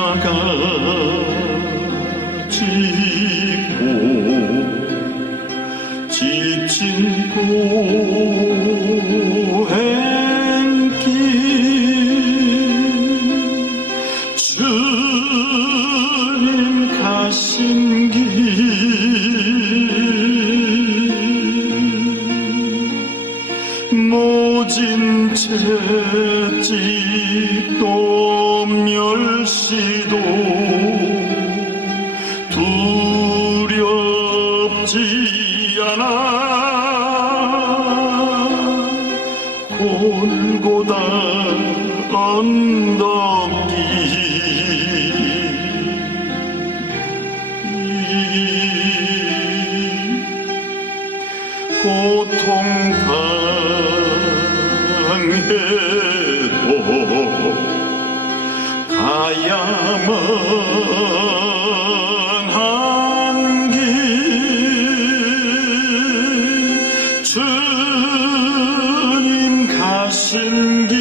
십자가 지고 지친 고행길 주님 가신 길 모진 채 찍도 멸시도 두렵지 않아. 골고다 언덕이 가야만 한길 주님 가신 길.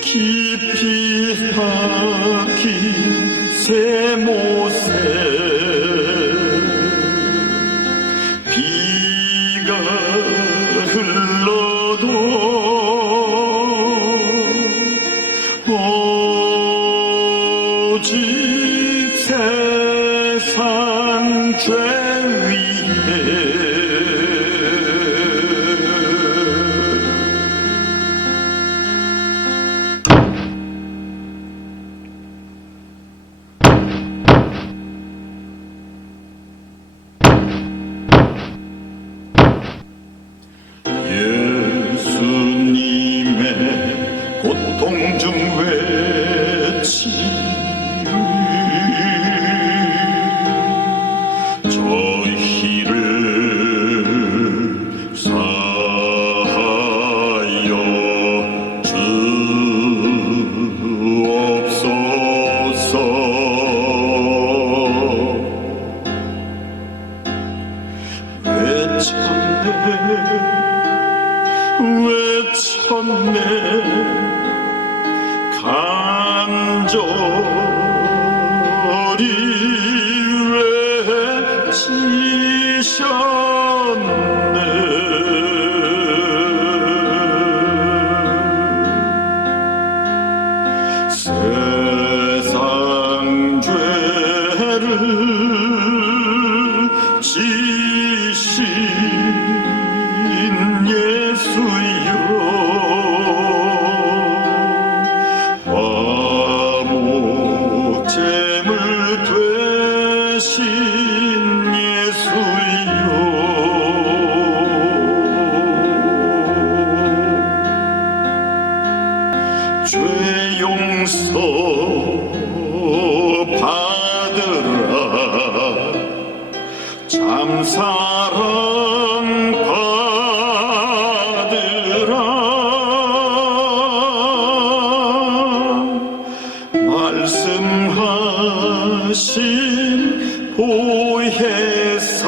깊이 박힌 새못에 오직 세상 죄 위에 예수님의 고통 중외 외쳤네 참 사랑 받으라. 말씀하신 보혜사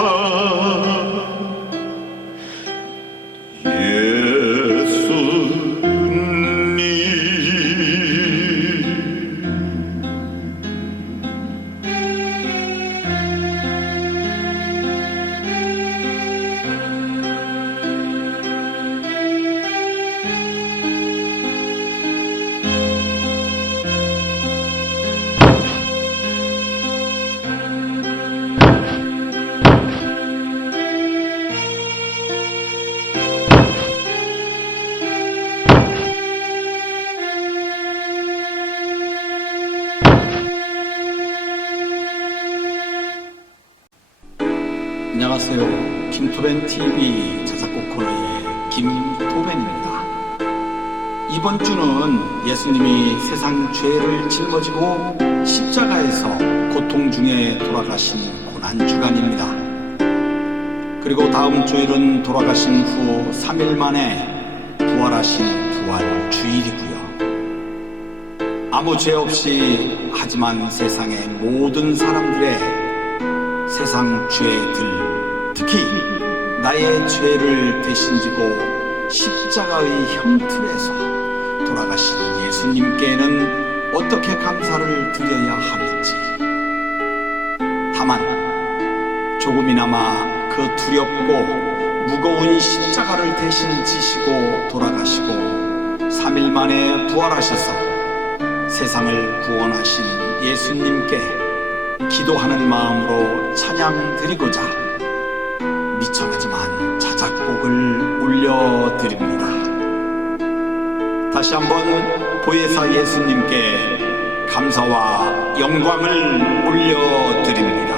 안녕하세요. 김토벤 TV 자작곡 코너의 김토벤입니다. 이번 주는 예수님이 세상 죄를 짊어지고 십자가에서 고통 중에 돌아가신 고난 주간입니다. 그리고 다음 주일은 돌아가신 후 3일 만에 부활하신 부활 주일이고요. 아무 죄 없이 하지만 세상의 모든 사람들의 세상 죄들, 특히 나의 죄를 대신지고 십자가의 형틀에서 돌아가신 예수님께는 어떻게 감사를 드려야 하는지. 다만 조금이나마 그 두렵고 무거운 십자가를 대신 지시고 돌아가시고 3일 만에 부활하셔서 세상을 구원하신 예수님께 기도하는 마음으로 찬양 드리고자 올려드립니다. 다시 한번 보혜사 예수님께 감사와 영광을 올려드립니다.